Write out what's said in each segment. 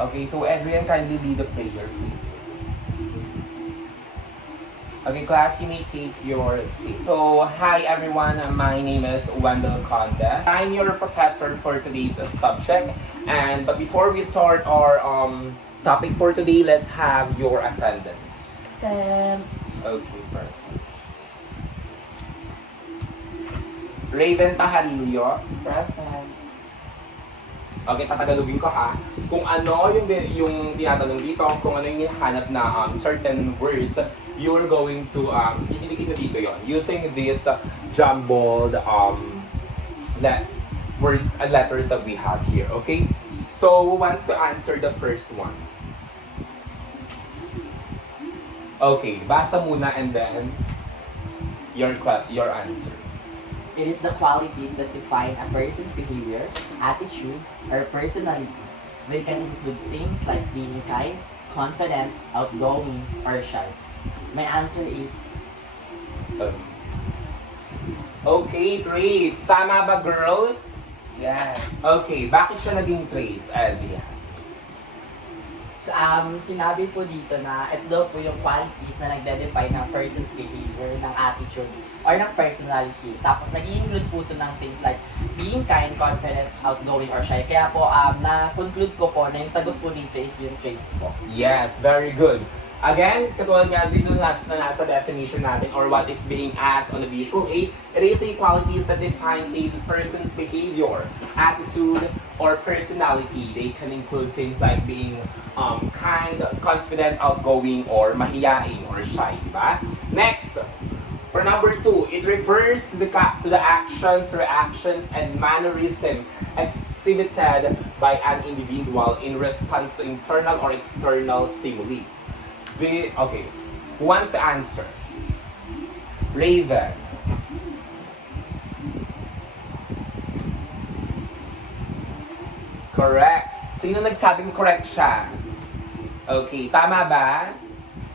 Okay, so Adrian, kindly lead the prayer, please. Okay, class, you may take your seat. So, hi everyone, my name is Wendell Conde. I'm your professor for today's subject. But before we start our topic for today, let's have your attendance. Okay, person. Raven Pajarillo. Present. Okay, tatagalogin ko ha. Kung ano yung tinatanong dito, kung ano yung hinahanap na certain words, you're going to ididikit na dito yon using these jumbled letters that we have here. Okay? So, who wants to answer the first one? Okay, basa muna and then your answer. It is the qualities that define a person's behavior, attitude, or personality. They can include things like being kind, confident, outgoing, or shy. My answer is Okay, traits. Tama ba, girls? yes. Okay, bakit siya naging traits, Adria? Sinabi po dito na ito daw po yung qualities na nagde-define ng person's behavior, ng attitude, or ng personality. Tapos nag-i-include po ito ng things like being kind, confident, outgoing, or shy. Kaya po, na-conclude ko po na yung sagot po dito is yung traits po. Yes, very good. Again, katulad nga dito na nasa definition natin or what is being asked on the visual aid, it is the qualities that defines a person's behavior, attitude, or personality. They can include things like being kind, confident, outgoing, or mahiyain or shy, diba? Next, for number 2, it refers to the actions, reactions, and mannerism exhibited by an individual in response to internal or external stimuli. Okay, who wants to answer? Raven. Correct. Sino nagsabing correct siya? Okay, tama ba?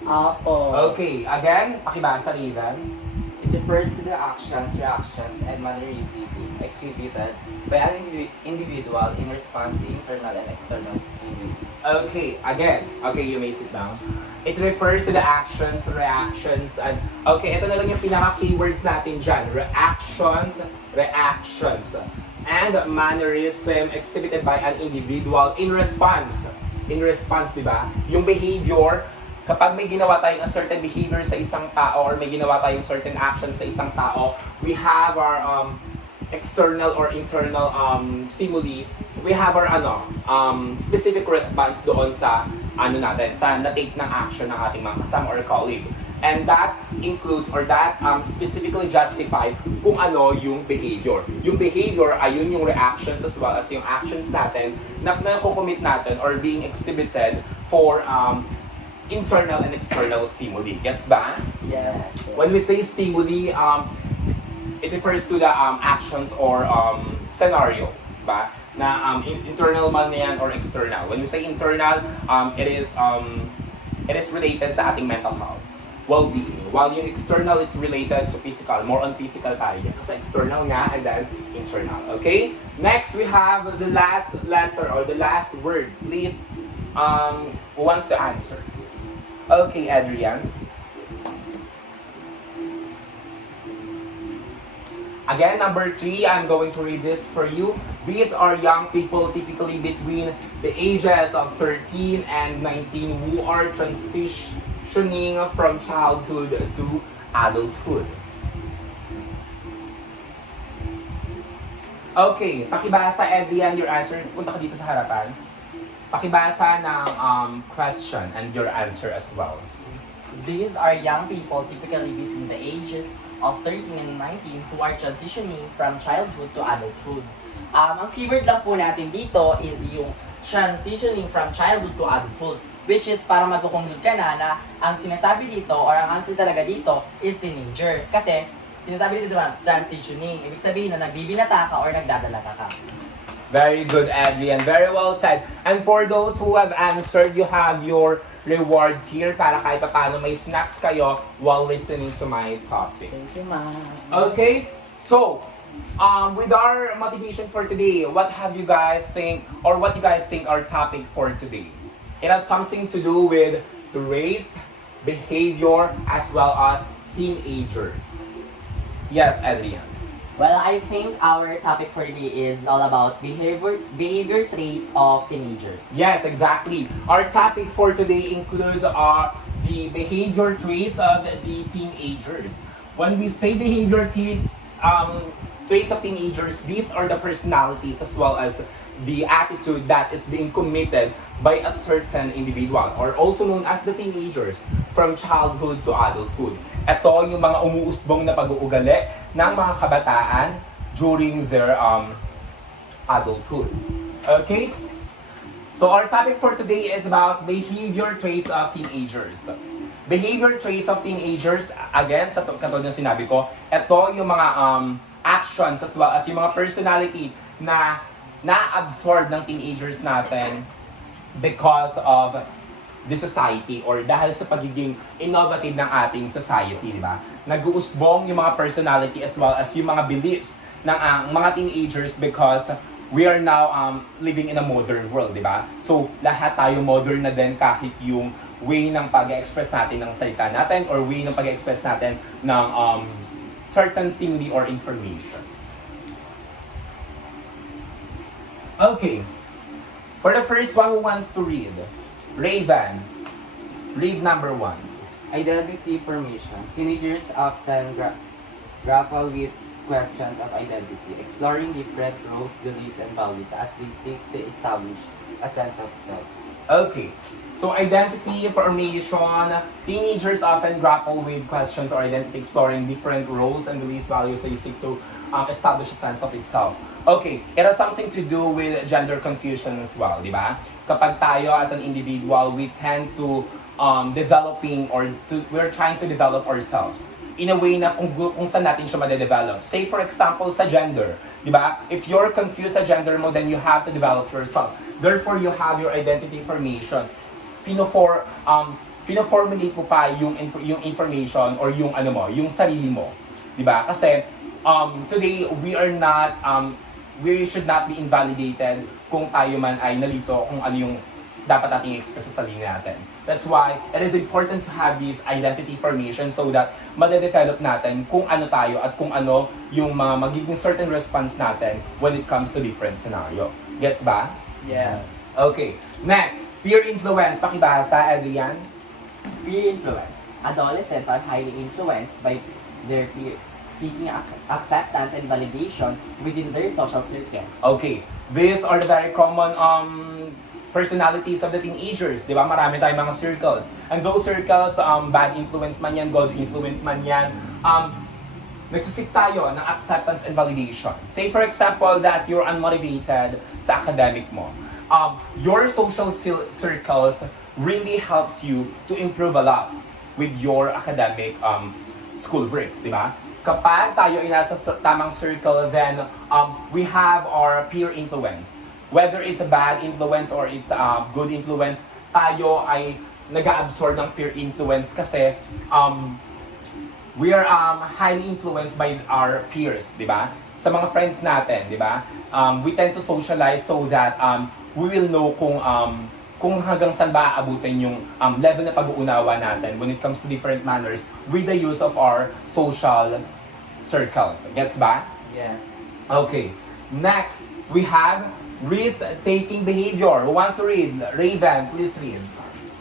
Apo. Okay, again, pakibasa, Raven. It refers to the actions, reactions, and mannerisms exhibited by an individual in response to internal and external stimuli. Okay, again. Okay, you may sit down. It refers to the actions, reactions, and... Okay, ito na lang yung pinaka-keywords natin dyan. Reactions, and mannerism exhibited by an individual in response. In response, di ba? Yung behavior, kapag may ginawa tayong a certain behavior sa isang tao or may ginawa tayong certain actions sa isang tao, we have our external or internal stimuli. We have our specific response doon sa sa na-take ng action ng ating mga kasama or colleague. And that includes or that specifically justified kung ano yung behavior. Yung behavior ay yun yung reactions as well as yung actions natin na nakukomit natin or being exhibited for internal and external stimuli. Gets ba? Yes. When we say stimuli, it refers to the actions or scenario, ba? Na internal man yan or external. When we say internal, it is related sa ating mental health, well-being. While yung external, it's related to physical. More on physical tayo. Kasi external nga and then internal. Okay? Next, we have the last letter or the last word. Please, who wants to answer? Okay, Adrian. Again, number 3, I'm going to read this for you. These are young people typically between the ages of 13 and 19 who are transitioning from childhood to adulthood. Okay, pakibasa, Adrian, your answer. Punta ka dito sa harapan. Pakibasa ng question and your answer as well. These are young people typically between the ages of 13 and 19 who are transitioning from childhood to adulthood. Ang keyword lang po natin dito is yung transitioning from childhood to adulthood, which is para magkukonglud ka na ang sinasabi dito or ang answer talaga dito is teenager. Kasi sinasabi dito naman transitioning, ibig sabihin na nagbibinata ka or nagdadalaga ka. Very good, Adrian. Very well said. And for those who have answered, you have your rewards here para kahit paano may snacks kayo while listening to my topic. Thank you, ma'am. Okay? So, with our motivation for today, what have you guys think, or what you guys think our topic for today? It has something to do with traits, behavior, as well as teenagers. Yes, Adrian. Well, I think our topic for today is all about behavior traits of teenagers. Yes, exactly. Our topic for today includes the behavior traits of the teenagers. When we say traits of teenagers, these are the personalities as well as the attitude that is being committed by a certain individual, or also known as the teenagers, from childhood to adulthood. Ito yung mga umuusbong na pag-uugali ng mga kabataan during their adulthood. Okay? So our topic for today is about behavior traits of teenagers. Behavior traits of teenagers, again, sa katulad ng sinabi ko, ito yung mga actions as well as yung mga personality na na-absorb ng teenagers natin because of the society or dahil sa pagiging innovative ng ating society, di ba? Nag-uusbong yung mga personality as well as yung mga beliefs ng mga teenagers because we are now living in a modern world, di ba? So, lahat tayo modern na din kahit yung way ng pag-express natin ng salita natin or way ng pag-express natin ng certain stimuli or information. Okay. For the first one who wants to read, Raven, read number 1. Identity formation. Teenagers often grapple with questions of identity, exploring different roles, beliefs, and values as they seek to establish a sense of self. Okay. So identity formation, teenagers often grapple with questions or identity, exploring different roles and belief values they seek to establish a sense of itself. Okay, it has something to do with gender confusion as well, di ba? Kapag tayo as an individual, we tend to we're trying to develop ourselves in a way na kung saan natin siya ma-develop. Say for example, sa gender, di ba? If you're confused sa gender mo, then you have to develop yourself. Therefore, you have your identity formation. Fino-formulate mo pa yung information or yung yung sarili mo. Di ba? Kasi today we should not be invalidated kung tayo man ay nalito kung ano yung dapat nating express sa sarili natin. That's why it is important to have this identity formation so that ma-develop natin kung ano tayo at kung ano yung mga magiging certain response natin when it comes to different scenario. Gets ba? Yes. Okay. Next, peer influence. Pakibasa, Adrian. Peer influence. Adolescents are highly influenced by their peers, seeking acceptance and validation within their social circles. Okay. These are the very common personalities of the teenagers. Di ba? Marami tayong mga circles. And those circles, bad influence man yan, good influence man yan, nagsisik tayo ng acceptance and validation. Say for example that you're unmotivated sa academic mo. Your social circles really helps you to improve a lot with your academic school breaks, di ba? Kapag tayo ay nasa tamang circle, then we have our peer influence. Whether it's a bad influence or it's a good influence, tayo ay nag-absorb ng peer influence kasi we are highly influenced by our peers, di ba? Sa mga friends natin, di ba? We tend to socialize so that we will know kung hanggang saan ba aabutin yung level na pag-uunawa natin when it comes to different manners with the use of our social circles. Gets ba? Yes. Okay. Next, we have risk-taking behavior. Who wants to read? Raven, please read.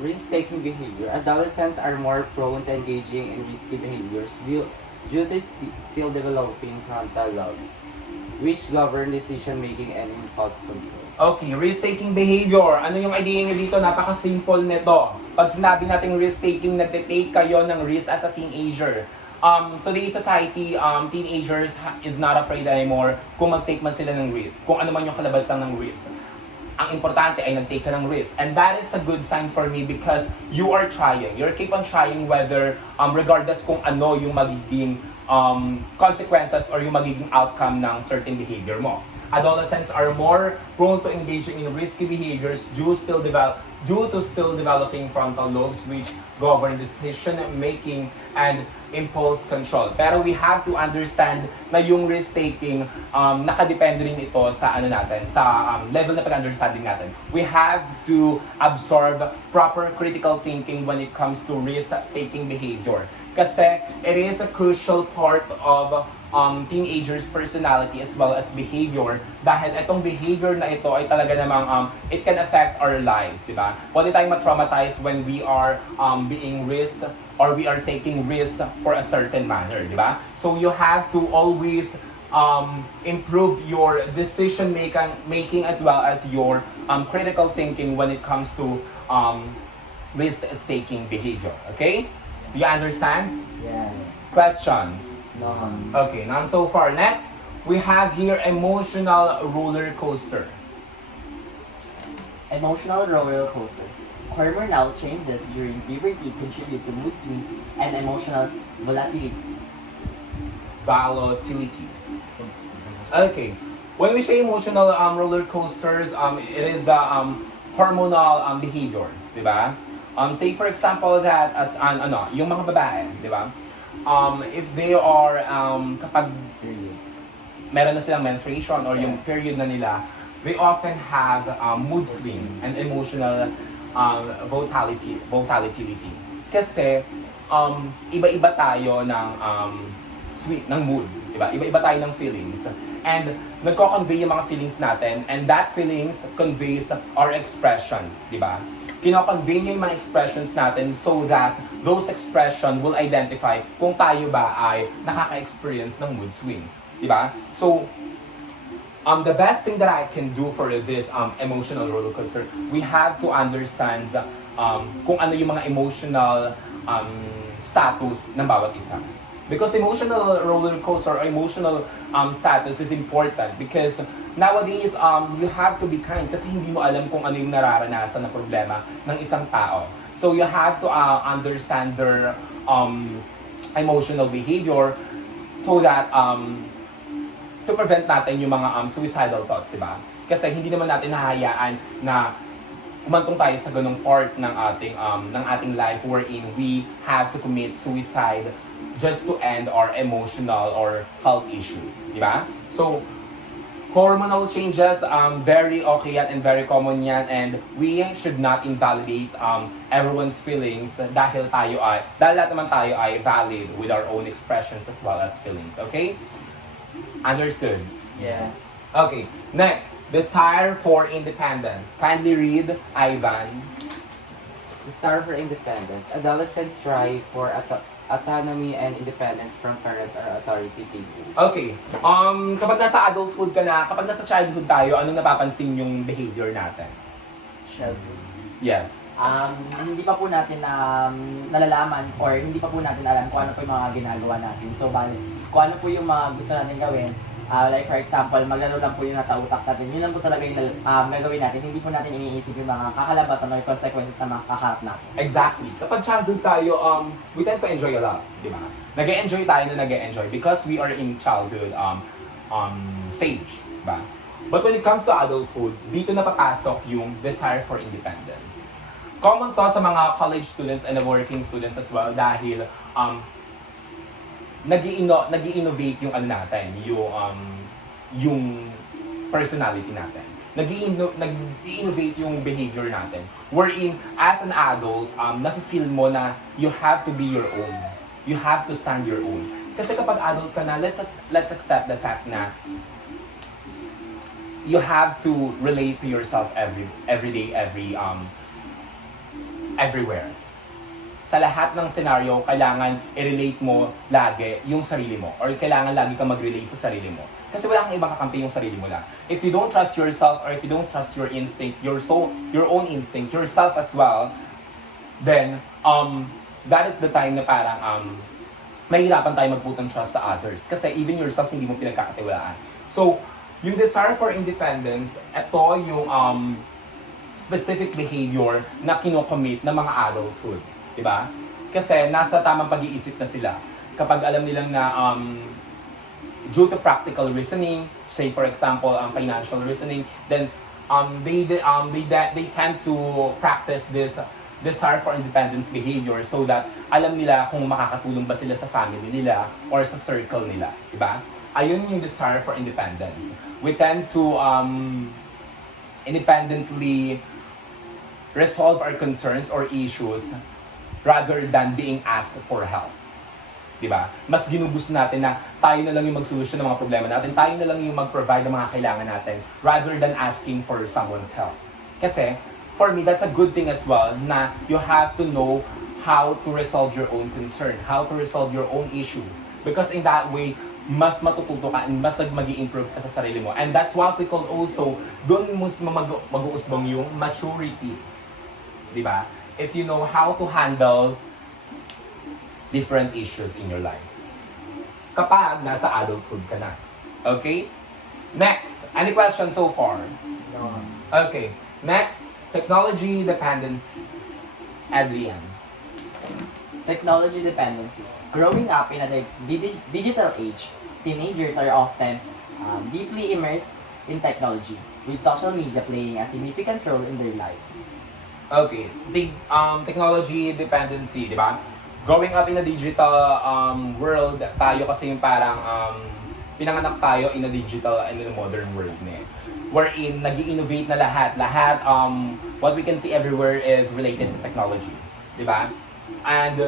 Risk-taking behavior. Adolescents are more prone to engaging in risky behaviors due to still developing frontal lobes, which govern decision-making and impulse control. Okay, risk-taking behavior. Ano yung idea nyo dito? Napaka-simple nito. Pag sinabi natin risk-taking, nagtitake kayo ng risk as a teenager. Today's society, teenagers is not afraid anymore kung mag-take man sila ng risk. Kung ano man yung kalabasan ng risk. Ang importante ay nag-take ka ng risk. And that is a good sign for me because you are trying. You keep on trying whether, regardless kung ano yung magiging consequences or yung magiging outcome ng certain behavior mo. adolescents are more prone to engaging in risky behaviors due to still developing frontal lobes which govern decision making and impulse control. Pero we have to understand na yung risk-taking, nakadepende rin ito sa level na pag-understanding natin. We have to absorb proper critical thinking when it comes to risk-taking behavior. Kasi it is a crucial part of teenagers' personality as well as behavior dahil itong behavior na ito ay talaga namang it can affect our lives, di ba? Pwede tayong ma-traumatize when we are being risked or we are taking risk for a certain manner, di ba? So you have to always improve your decision making as well as your critical thinking when it comes to risk-taking behavior, okay? Do you understand? Yes. Questions? None. Okay, none so far. Next, we have here emotional roller coaster. Emotional roller coaster. Hormonal changes during puberty contribute to mood swings and emotional volatility. Volatility. Okay. When we say emotional roller coasters, it is the hormonal behaviors, di ba? Say for example that yung mga babae, di ba? If they are kapag meron na silang menstruation or yung period na nila, they often have mood swings and emotional volatility. Kasi iba-iba tayo ng mood, diba? Iba-iba tayo ng feelings. And nagko-convey yung mga feelings natin and that feelings conveys our expressions, diba? Kino-convey niya yung mga expressions natin so that those expression will identify kung tayo ba ay nakaka-experience ng mood swings. Diba? So, the best thing that I can do for this emotional roller coaster, we have to understand kung ano yung mga emotional status ng bawat isa. Because emotional roller coaster or emotional status is important because nowadays, you have to be kind kasi hindi mo alam kung ano yung nararanasan na problema ng isang tao. So you have to understand their emotional behavior so that to prevent natin yung mga suicidal thoughts, di ba? Kasi hindi naman natin nahahayaan na umantong tayo sa ganung part ng ating life wherein we have to commit suicide just to end our emotional or health issues, di ba? So, hormonal changes, very okay yan and very common yan and we should not invalidate everyone's feelings dahil lahat naman tayo ay valid with our own expressions as well as feelings, okay? Understood? Yes. Okay, next, desire for independence. Kindly read, Ivan. Desire for independence. Adolescents strive for autonomy and independence from parents or authority figures. Okay, kapag nasa adulthood ka na, kapag nasa childhood tayo, anong napapansin yung behavior natin? Childhood. Yes. Hindi pa po natin nalalaman or hindi pa po natin alam kung ano po yung mga ginagawa natin. So, kung ano po yung mga gusto natin gawin, like for example, maglaro lang po yung nasa utak natin. Yun lang po talaga yung gagawin natin. Hindi po natin iniisip yung mga kakalabasan o yung consequences na makakaharap natin. Exactly. Kapag childhood tayo, we tend to enjoy a lot, di ba? Nag-e-enjoy tayo na nag-e-enjoy because we are in childhood stage, di ba? But when it comes to adulthood, dito na papasok yung desire for independence. Common to sa mga college students and the working students as well dahil nag-i-innovate yung natin, yung personality natin. Nag-i-innovate yung behavior natin. Wherein, as an adult, nafe-feel mo na you have to be your own. You have to stand your own. Kasi kapag adult ka na, let's accept the fact na you have to relate to yourself every day, everywhere. Sa lahat ng scenario, kailangan i-relate mo lagi yung sarili mo or kailangan lagi kang mag-relate sa sarili mo. Kasi wala kang ibang kakampi yung sarili mo lang. If you don't trust yourself or if you don't trust your instinct, your own instinct, yourself as well, then that is the time na parang mahirapan tayo mag-put on trust sa others. Kasi even yourself, hindi mo pinagkakatiwalaan. So, yung desire for independence, ito yung specific behavior na kinocommit ng mga adulthood. Diba? Kasi nasa tamang pag-iisip na sila. Kapag alam nilang na due to practical reasoning, say for example, financial reasoning, then they tend to practice this desire for independence behavior so that alam nila kung makakatulong ba sila sa family nila or sa circle nila, diba? Ayun yung desire for independence. We tend to independently resolve our concerns or issues rather than being asked for help. Diba? Mas ginugusto natin na tayo na lang yung magsolusyon ng mga problema natin, tayo na lang yung mag-provide ng mga kailangan natin rather than asking for someone's help. Kasi, for me, that's a good thing as well na you have to know how to resolve your own concern, how to resolve your own issue. Because in that way, mas matututo ka and mas mag-i-improve ka sa sarili mo. And that's what we call also, doon mas mag-uusbong yung maturity. Diba? If you know how to handle different issues in your life. Kapag nasa adulthood ka na. Okay? Next. Any questions so far? No. Okay. Next. Technology dependency. Adrian. Technology dependency. Growing up in a digital age, teenagers are often deeply immersed in technology, with social media playing a significant role in their life. Okay. Big technology dependency, di ba? Growing up in a digital world, tayo kasi yung parang pinanganak tayo in a digital and in a modern world na wherein nag-i-innovate na lahat. Lahat, what we can see everywhere is related to technology. Di ba? And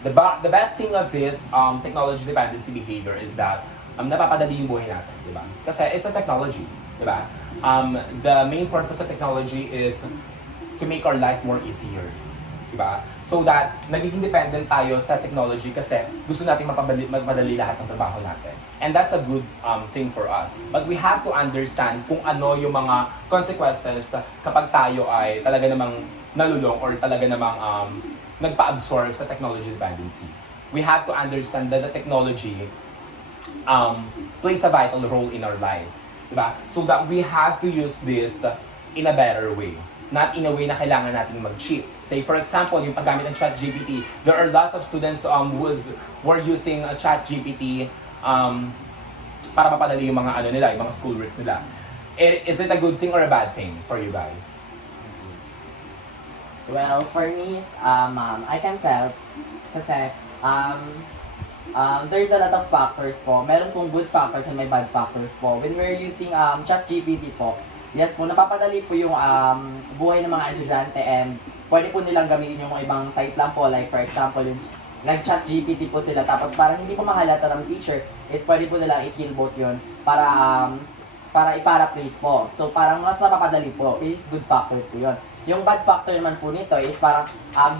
the best thing of this technology dependency behavior is that napapadali yung buhay natin. Di ba? Kasi it's a technology. Di ba? The main purpose of technology is to make our life more easier. Diba? So that nagiging dependent tayo sa technology kasi gusto natin magmadali lahat ng trabaho natin. And that's a good thing for us. But we have to understand kung ano yung mga consequences kapag tayo ay talaga namang nalulong or talaga namang nagpa-absorb sa technology dependency. We have to understand that the technology plays a vital role in our life. Diba? So that we have to use this in a better way. Not in a way na kailangan natin mag-cheat. Say for example, yung paggamit ng ChatGPT, there are lots of students who were using ChatGPT para mapadali yung mga ano nila, yung mga schoolworks nila. Is it a good thing or a bad thing for you guys? Well, for me, I can tell kasi there's a lot of factors po. Meron pong good factors and may bad factors po. When we're using ChatGPT po, yes po, napapadali po yung buhay ng mga estudyante and pwede po nilang gamitin yung ibang site lang po. Like for example, yung nag-chat GPT po sila tapos parang hindi po mahalata ng teacher is pwede po nilang i-killbot yun para i-paraphrase po. So parang mas napapadali po. Which is good factor po yun. Yung bad factor naman po nito is parang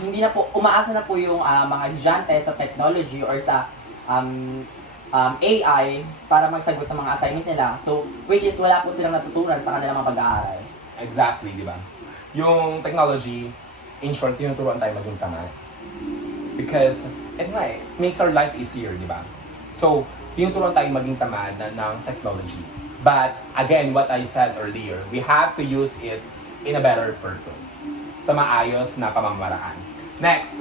hindi na po, umaasa na po yung mga estudyante sa technology or sa AI para magsagot ng mga assignment nila. So, which is wala po silang natutunan sa kanilang mga pag-aaral. Exactly, di ba? Yung technology, in short, tinuturuan tayo maging tamad. Because it makes our life easier, di ba? So, tinuturuan tayo maging tamad ng technology. But, again, what I said earlier, we have to use it in a better purpose. Sa maayos na pamamaraan. Next,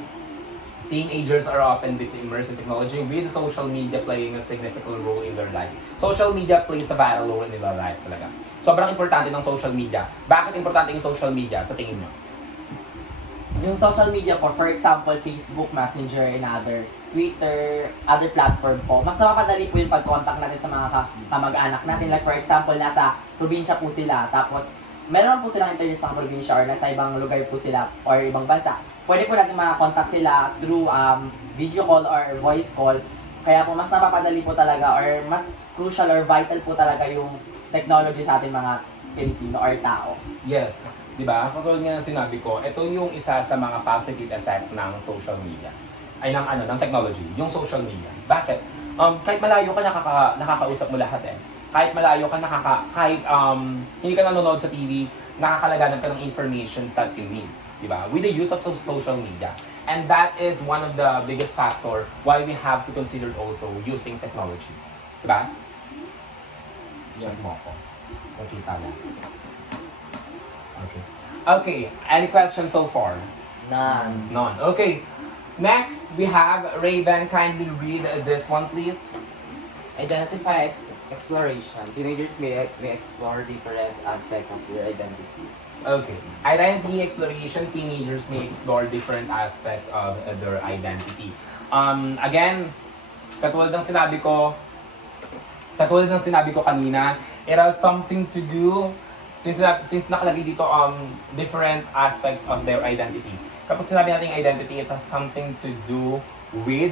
teenagers are often deeply immersed in technology with social media playing a significant role in their life. Social media plays a vital role in their life talaga. Sobrang importante ng social media. Bakit importante yung social media sa tingin nyo? Yung social media for example, Facebook, Messenger, and Twitter, other platform po, mas napapadali po yung pag-contact natin sa mga kamag-anak natin. Like for example, nasa probinsya po sila, tapos meron po silang internet sa probinsya or nasa ibang lugar po sila or ibang bansa. Pwede po natin makakontakt sila through video call or voice call. Kaya po mas napapadali po talaga or mas crucial or vital po talaga yung technology sa ating mga Pilipino or tao. Yes. Di ba? Katulad nga ng sinabi ko, ito yung isa sa mga positive effect ng social media. Ay ng technology, yung social media. Bakit? Kahit malayo ka nakakausap mo lahat eh. Kahit malayo ka kahit hindi ka nanonood sa TV, nakakalaganan ka ng informations that you need. Diba? With the use of social media. And that is one of the biggest factor why we have to consider also using technology. Diba? Check mo ako. Nakita mo. Okay. Okay. Any questions so far? None. None. Okay. Next, we have Raven. Kindly read this one, please. Identify exploration. Teenagers may explore different aspects of their identity. Okay. Identity exploration, teenagers may explore different aspects of their identity. Again, katulad ng sinabi ko kanina, it has something to do, since nakalagay dito different aspects of their identity. Kapag sinabi natin identity, it has something to do with,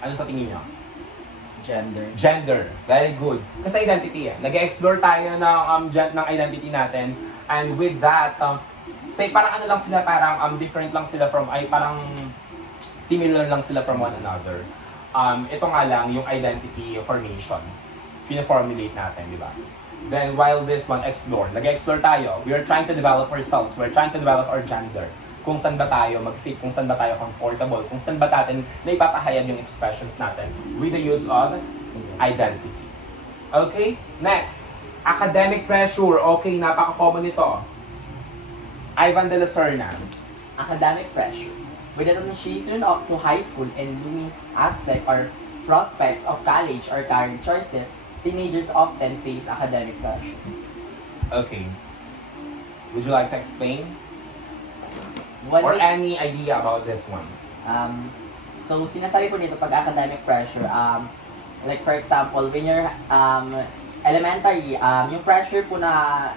ano sa tingin niyo? Gender. Gender. Very good. Kasi identity eh. Nag-explore tayo ng identity natin. And with that, say parang ano lang sila, parang different lang sila from, ay parang similar lang sila from one another. Ito nga lang, yung identity formation. Pina-formulate natin, di ba? Then while this one, explore. Nag-explore tayo. We are trying to develop ourselves. We are trying to develop our gender. Kung saan ba tayo mag-fit, kung saan ba tayo comfortable, kung saan ba natin na ipapahayag yung expressions natin with the use of identity. Okay? Next. Academic pressure. Okay, napaka-common nito. Ivan de la Serna. Academic pressure. With the transition up to high school and looming aspect or prospects of college or career choices, teenagers often face academic pressure. Okay. Would you like to explain? When Or we- any idea about this one? So, sinasabi po dito pag academic pressure, like for example, when you're elementary, yung pressure po na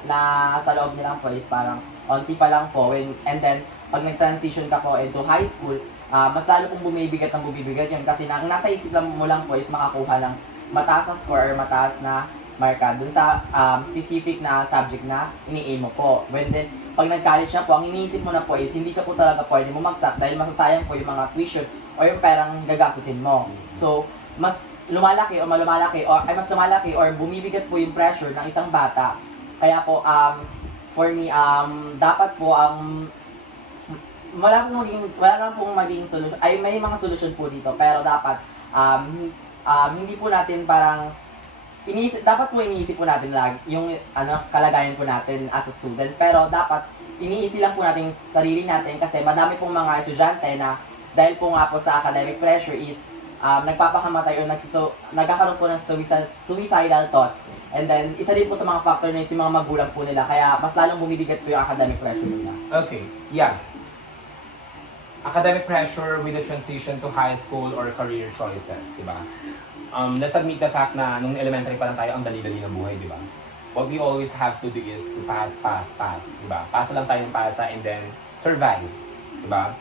sa loob nilang po is parang onti pa lang po. And then, pag nag-transition ka po into high school, mas lalo pong bumibigat yun kasi nasa isip lang mo lang po is makakuha ng mataas na score or mataas na marka dun sa specific na subject na ini-aim mo po. When then, pag nag-college na po, ang iniisip mo na po is hindi ka po talaga pwede bumagsak dahil masasayang po yung mga tuition o yung perang gagastusin mo. So, mas lumalaki or bumibigat po yung pressure ng isang bata. Kaya po, for me, dapat po wala na pong maging solusyon. Ay, may mga solusyon po dito, pero dapat hindi po natin parang dapat po iniisip po natin yung kalagayan po natin as a student, pero dapat iniisip lang po natin yung sarili natin kasi madami pong mga estudyante na dahil po nga po sa academic pressure is nagpapakamatay o nagkakaroon po ng suicidal thoughts. And then, isa din po sa mga factor na yung mga magulang po nila, kaya mas lalong bumibigat po yung academic pressure nila. Okay, yeah. Academic pressure with the transition to high school or career choices, di ba? Let's admit the fact na nung elementary pa lang tayo, ang dali-dali ng buhay, di ba? What we always have to do is to pass, di ba? Pasa lang tayo ng pasa and then survive, di ba?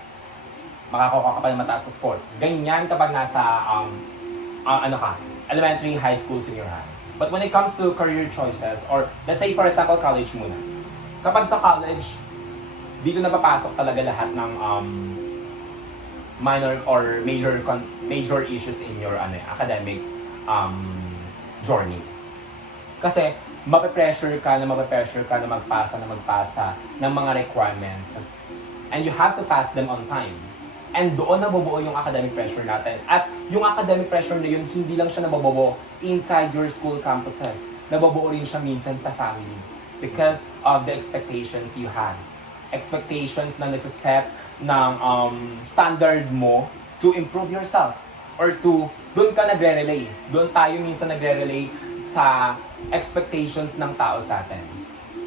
Makakuha ka pa ng mataas na score. Ganyan kapag nasa, elementary, high school, senior high. But when it comes to career choices, or let's say for example, college muna. Kapag sa college, dito na papasok talaga lahat ng minor or major issues in your academic journey. Kasi mape-pressure ka na magpasa ng mga requirements. And you have to pass them on time. And doon nabubuo yung academic pressure natin. At yung academic pressure na yun, hindi lang siya nabubuo inside your school campuses. Nabubuo rin siya minsan sa family. Because of the expectations you had. Expectations na nagsaset ng standard mo to improve yourself. Or doon ka nagre-relay. Doon tayo minsan nagre-relay sa expectations ng tao sa atin.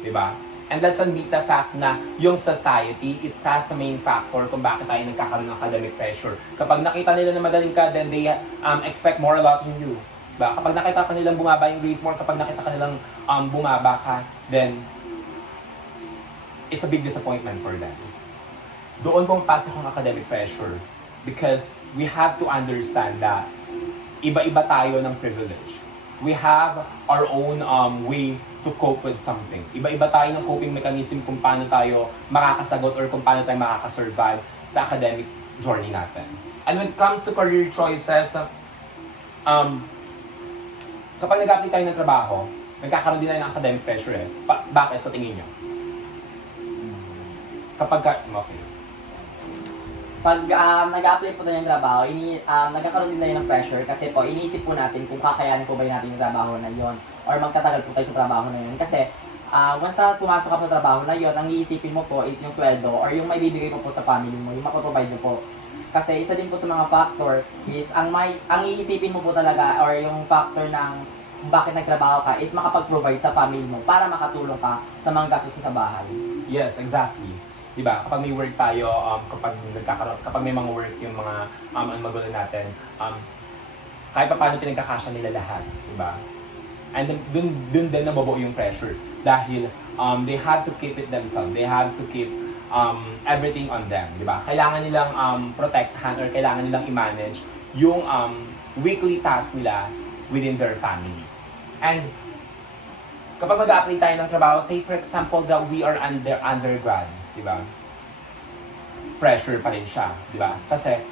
Diba? And let's admit the fact na yung society is sa main factor kung bakit tayo nagkakaroon ng academic pressure. Kapag nakita nila na magaling ka, then they expect more about you. Diba? Kapag nakita ka nilang bumaba yung grades mo, kapag nakita ka nilang bumaba ka, then it's a big disappointment for them. Doon pong pasok ang academic pressure because we have to understand that iba-iba tayo ng privilege. We have our own way to cope with something. Iba-iba tayo ng coping mechanism kung paano tayo makakasagot or kung paano tayo makakasurvive sa academic journey natin. And when it comes to career choices, kapag nag-apply tayo ng trabaho, nagkakaroon din tayo ng academic pressure eh. Bakit sa tingin nyo? Okay. Pag nag-apply po tayo ng trabaho, nagkakaroon din tayo ng pressure kasi po iniisip po natin kung kakayanin po ba natin yung trabaho na yon or magtatagal po tayo sa trabaho na yun. Kasi once na pumasok ka po sa trabaho na yon, ang iisipin mo po is yung sweldo or yung may bibigay mo po sa family mo, yung mapaprovide mo po. Kasi isa din po sa mga factor is ang iisipin mo po talaga or yung factor ng kung bakit nagtrabaho ka is makapag-provide sa family mo para makatulong ka sa mga gastos sa bahay. Yes, exactly. Diba? Kapag may work tayo, kapag may mga work yung mga ang magulang natin, kahit pa paano pinagkakasya nila lahat, diba? And then, dun din nababuo yung pressure dahil they have to keep it themselves. They have to keep everything on them, diba? Kailangan nilang protectahan or kailangan nilang i-manage yung weekly task nila within their family. And kapag mag-apply tayo ng trabaho, say for example that we are undergrad, di ba? Pressure pa rin siya, di ba? Kasi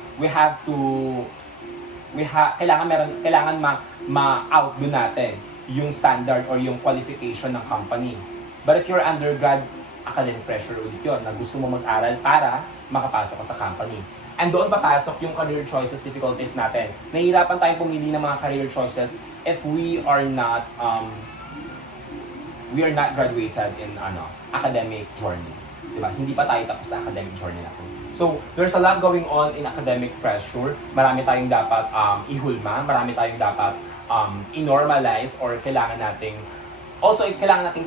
kailangan ma-outdo natin yung standard or yung qualification ng company. But if you're undergrad, academic pressure ulit yun, na gusto mo mag-aral para makapasok ka sa company. And doon papasok yung career choices difficulties natin. Nahihirapan tayong pumili ng mga career choices if we are not graduated in academic journey. Diba? Hindi pa tayo tapos sa academic journey natin. So, there's a lot going on in academic pressure. Marami tayong dapat ihulma, marami tayong dapat i-normalize or kailangan nating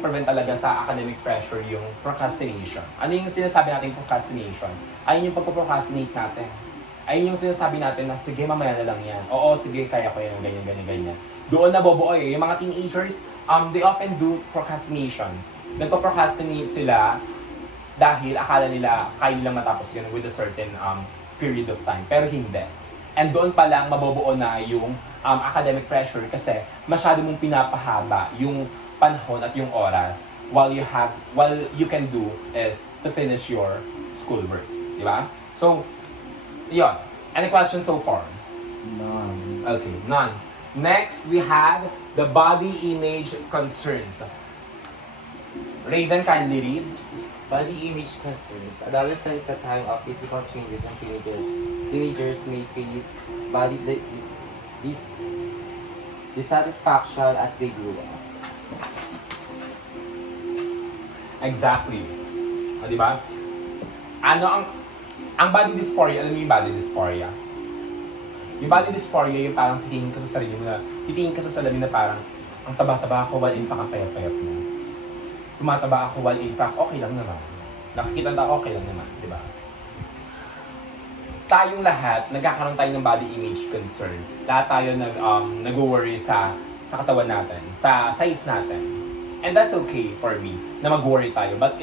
prevent talaga sa academic pressure yung procrastination. Ano yung sinasabi natin procrastination? Ayun yung pagpo-procrastinate natin. Ayun yung sinasabi natin na sige mamaya na lang yan. Oo, sige kaya ko yan, ganyan. Doon nabobuo yung mga teenagers, they often do procrastination. Nagpo-procrastinate sila dahil akala nila kaya nilang matapos yun with a certain period of time. Pero hindi. And doon pa lang mabobuo na yung academic pressure kasi masyado mong pinapahaba yung panahon at yung oras while you can do is to finish your schoolwork. Di ba? So, yun. Any questions so far? None. Okay, none. Next, we have the body image concerns. Raven, kindly read. Body image concerns. Adolescents a time of physical changes and teenagers may face body dissatisfaction as they grow up. Exactly. O, di ba? Ano ang body dysphoria? Alam mo yung body dysphoria? Yung body dysphoria, yung parang titingin ka sa sarili mo na, titingin ka sa salamin na parang, ang taba-taba ako while in fact ang payat-payat mo. Tumataba ako while in fact, okay lang naman. Nakikita na okay lang naman, di ba? Tayong lahat, nagkakaroon tayo ng body image concern. Lahat tayo nag-worry sa katawan natin, sa size natin. And that's okay for me, na mag-worry tayo. But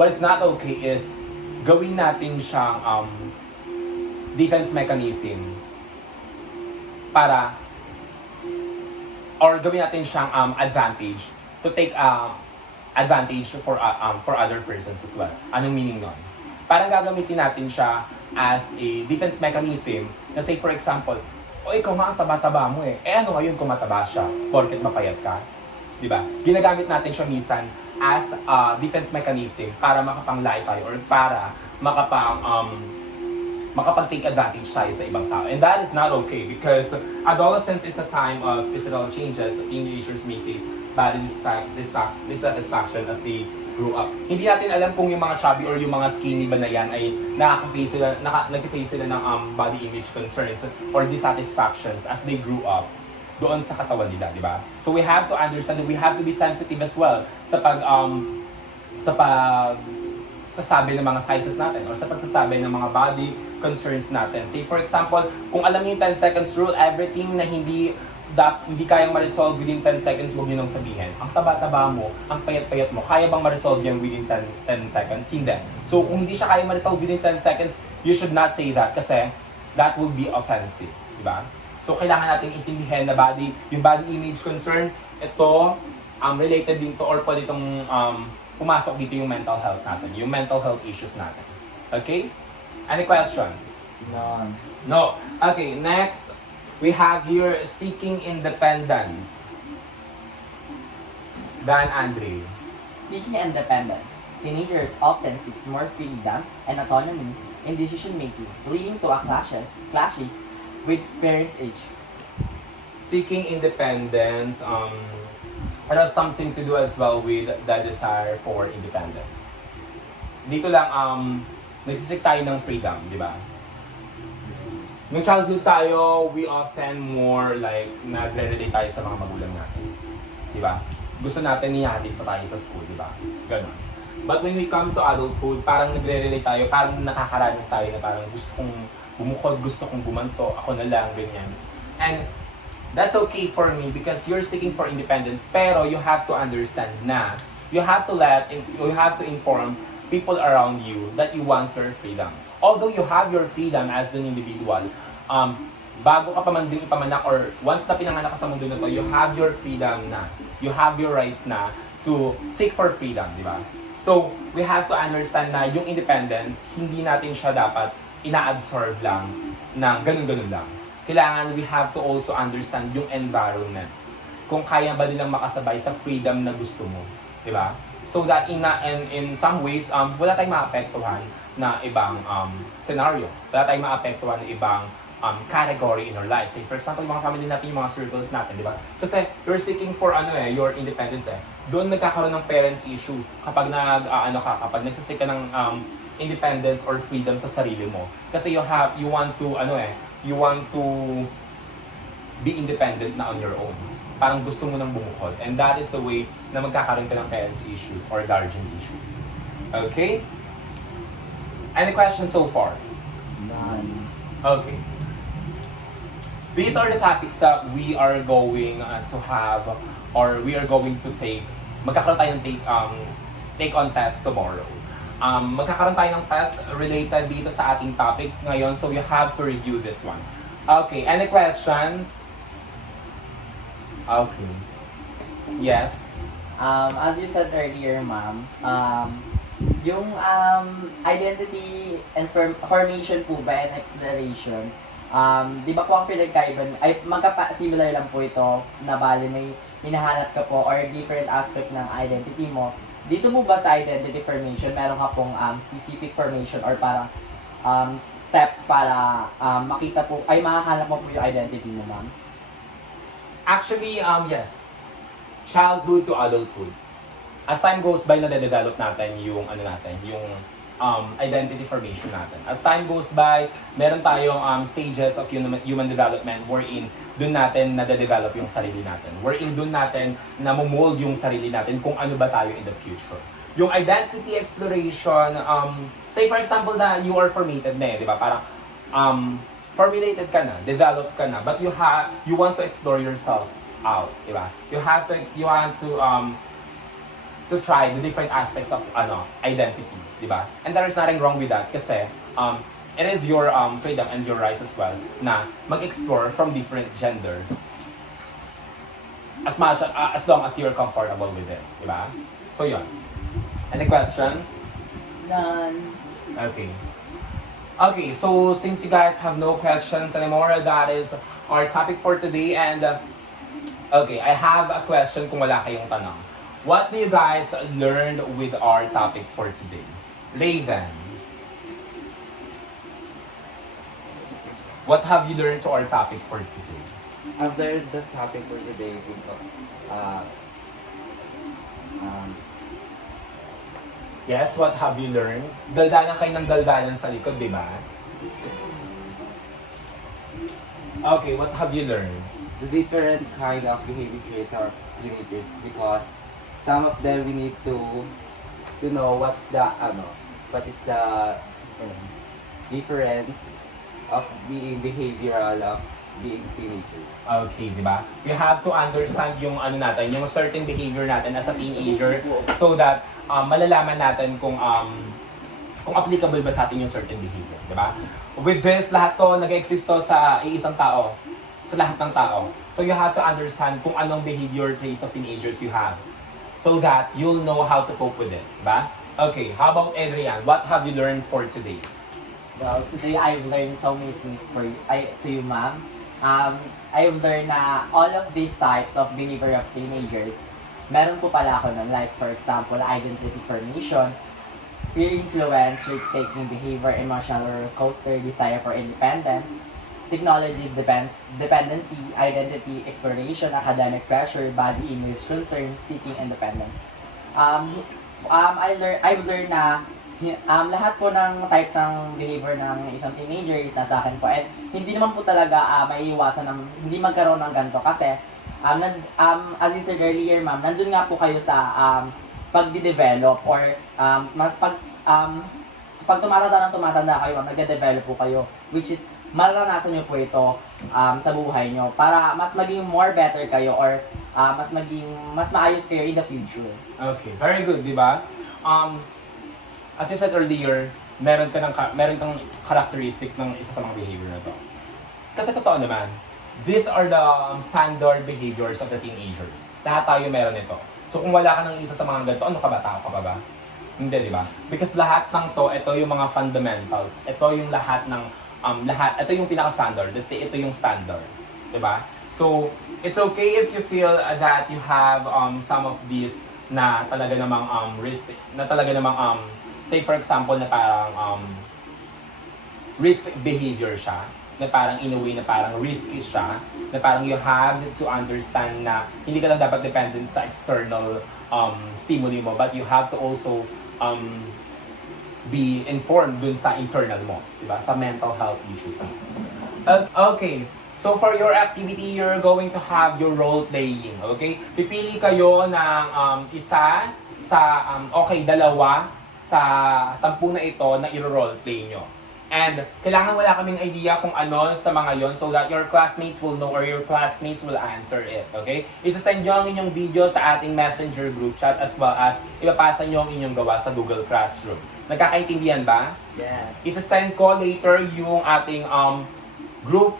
what it's not okay is, gawin natin siyang defense mechanism para or gawin natin siyang advantage to take advantage for other persons as well. Anong meaning nun? Parang gagamitin natin siya as a defense mechanism na say for example, o ikaw nga ang taba-taba mo eh. Eh ano ngayon kung mataba siya? Porket mapayat ka? Diba? Ginagamit natin siya minsan as a defense mechanism para makapang-lie tayo or para makapag-take advantage tayo sa ibang tao. And that is not okay because adolescence is a time of physical changes. Teenagers may face body dissatisfaction as they grow up. Hindi natin alam kung yung mga chubby or yung mga skinny ba na yan ay nag-face sila ng body image concerns or dissatisfactions as they grew up doon sa katawan nila, di ba? So we have to understand that we have to be sensitive as well sa pagsasabi ng mga sizes natin or sa pagsasabi ng mga body concerns natin. Say for example, kung alam niyo yung 10 seconds rule, everything na hindi kayang ma-resolve within 10 seconds, huwag niyo nang sabihin. Ang taba-taba mo, ang payat-payat mo, kaya bang ma-resolve yan within 10 seconds? Hindi. So kung hindi siya kaya ma-resolve within 10 seconds, you should not say that kasi that would be offensive, di ba? So, kailangan natin intindihan na yung body image concern, ito, related din to or pwede itong pumasok dito yung mental health natin, yung mental health issues natin. Okay? Any questions? None. No. Okay, next, we have here seeking independence. Dan Andre. Seeking independence, teenagers often seek more freedom and autonomy in decision-making, leading to clashes with parents' issues. Seeking independence it has something to do as well with the desire for independence. Dito lang, nagsisik tayo ng freedom, di ba? Nung childhood tayo, we often more like nagre-relate tayo sa mga magulang natin. Di ba? Gusto natin niyahatid pa tayo sa school, di ba? Ganon. But when it comes to adulthood, parang nagre-relate tayo, parang nakakaranas tayo na parang gusto kong bumukod, gusto kong bumanto, ako na lang, ganyan. And that's okay for me because you're seeking for independence, pero you have to understand na you have to inform people around you that you want your freedom. Although you have your freedom as an individual, bago ka pa man din ipamanak or once na pinanganak ka sa mundo na to, you have your freedom na. You have your rights na to seek for freedom, di ba? So, we have to understand na yung independence, hindi natin siya dapat ina-absorb lang ng ganun-ganun lang. Kailangan we have to also understand yung environment. Kung kaya ba nilang makasabay sa freedom na gusto mo, di ba? So that in some ways, wala tayong maapektuhan na ibang scenario. Wala tayong maapektuhan na ibang category in our life. Say, for example, yung mga family natin, yung mga circles natin, di ba? Kasi you're seeking for your independence eh. Doon nagkakaroon ng parent issue kapag kapag nagsisik ka ng independence or freedom sa sarili mo. Kasi you want to be independent na on your own. Parang gusto mo nang bumukod. And that is the way na magkakaroon ka ng parents issues or guardian issues. Okay? Any questions so far? None. Okay. These are the topics that we are going to have or we are going to take. Magkakaroon tayo ng take-on test tomorrow. Magkakaroon tayo ng test related dito sa ating topic ngayon, so you have to review this one. Okay, any questions? Okay. Yes? As you said earlier, ma'am, yung identity and formation po ba and exploration, di ba po ang pinagkaiba, ay similar lang po ito, na bali may hinahanap ka po or different aspect ng identity mo. Dito mo ba sa identity formation, meron ka pong specific formation or parang steps para makita po, ay makahanap mo po yung identity mo, ma'am? Actually, yes. Childhood to adulthood. As time goes by, nade-develop natin yung identity formation natin. As time goes by, meron tayong stages of human development wherein dun natin nade-develop yung sarili natin. Wherein dun natin namomold yung sarili natin kung ano ba tayo in the future. Yung identity exploration, say for example na you are formated na di ba? Parang formulated ka na, developed ka na, but you want to explore yourself out, di ba? You want to try the different aspects of identity, di ba? And there is nothing wrong with that kasi it is your freedom and your rights as well na mag-explore from different gender as long as you're comfortable with it, di ba? So yun. Any questions? None. Okay. Okay, so since you guys have no questions anymore, that is our topic for today. And okay, I have a question kung wala kayong tanong. What do you guys learn with our topic for today? Raven. What have you learned to our topic for today? I've learned the topic for today Yes, what have you learned? Daldalan kayo ng daldalan sa likod, di ba? Okay, what have you learned? the different kind of behavior traits are teenagers because some of them we need to know what is the difference of being behavioral of being teenager. Okay, di ba? We have to understand yung yung certain behavior natin as a teenager so that malalaman natin kung applicable ba sa atin yung certain behavior, di ba? With this, lahat to nag-exist to sa iisang tao, sa lahat ng tao. So you have to understand kung anong behavior traits of teenagers you have so that you'll know how to cope with it, di ba? Okay, how about Adrian? What have you learned for today? Well, today I've learned so many things to you, ma'am. I've learned na all of these types of behavior of teenagers, meron po pala ako nun. Like, for example, identity formation, peer influence, risk-taking behavior, emotional roller coaster, desire for independence, technology dependency, identity exploration, academic pressure, body image concern, seeking independence. I've learned na lahat po ng types ng behavior ng isang teenager is nasa akin po. At hindi naman po talaga maiiwasan ng hindi magkaroon ng ganito kasi as you said earlier, ma'am, nandun nga po kayo sa pagdi-develop or mas pag tumatanda kayo, ma'am, nagde-develop po kayo, which is mararanasan nyo po ito sa buhay nyo para mas maging more better kayo or mas maayos kayo in the future. Okay, very good, di ba? As you said earlier, meron kang characteristics ng isa sa mga behavior na to. Kasi totoo naman, these are the standard behaviors of the teenagers. Lahat tayo meron nito. So kung wala ka ng isa sa mga ganito, ano ka ba? Tao ka pa ba? Hindi, di ba? Because lahat ng to, ito yung mga fundamentals. Ito yung lahat ng, ito yung pinaka-standard. Let's say, ito yung standard. Di ba? So, it's okay if you feel that you have some of these na talaga namang risk, na talaga namang say for example na parang risk behavior siya, na parang in a way na parang risky siya, na parang you have to understand na hindi ka lang dapat dependent sa external stimuli mo, but you have to also be informed dun sa internal mo, diba? Sa mental health issues na. Okay. So for your activity, you're going to have your role playing, okay? Pipili kayo ng isa sa, dalawa sa 10 na ito na i-role play nyo. And kailangan wala kaming idea kung ano sa mga yon so that your classmates will know or your classmates will answer it, okay? Isasend nyo ang inyong video sa ating messenger group chat as well as ipapasa nyo ang inyong gawa sa Google Classroom. Nagkakaintindihan ba? Yes. Isasend ko later yung ating group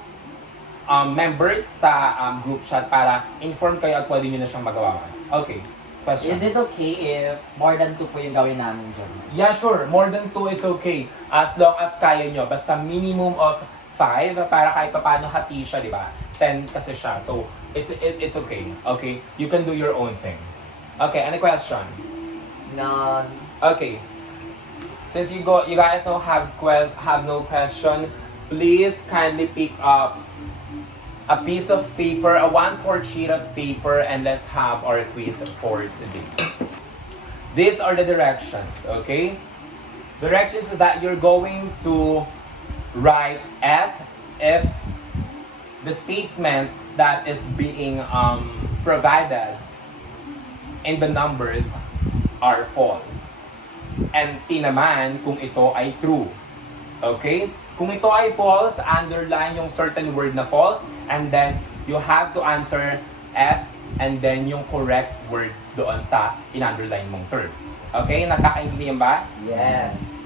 members sa group chat para inform kayo at pwede nyo na siyang magawa. Okay, question. Is it okay if more than 2 po yung gawin namin dyan? Yeah, sure. More than 2, it's okay. As long as kaya nyo. Basta minimum of 5 para kahit paano hati siya, di ba? 10 kasi siya. So, it's okay. Okay? You can do your own thing. Okay, any question? None. Okay. Since you guys don't have no question, please kindly pick up a piece of paper, a 1/4 sheet of paper, and let's have our quiz for today. These are the directions, okay? Directions is that you're going to write F if the statement that is being provided in the numbers are false. And T naman kung ito ay true. Okay? Kung ito ay false, underline yung certain word na false, and then you have to answer F and then yung correct word doon sa in-underline mong term. Okay? Nakakaintindihan ba? Yes.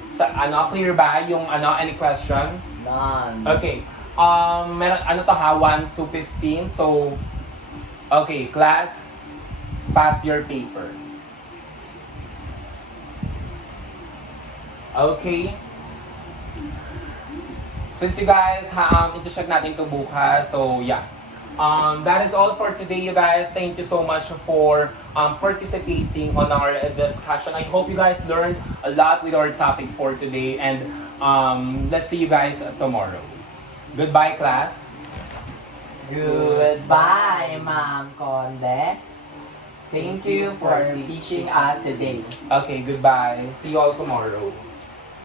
Clear ba yung any questions? None. Okay. Meron, to ha? 1 to 15. So, okay, class, pass your paper. Okay. Since you guys, ito-check natin ito bukas. So, yeah. That is all for today, you guys. Thank you so much for participating on our discussion. I hope you guys learned a lot with our topic for today. And let's see you guys tomorrow. Goodbye, class. Goodbye, Ma'am Conde. Thank you for teaching us today. Okay, goodbye. See you all tomorrow.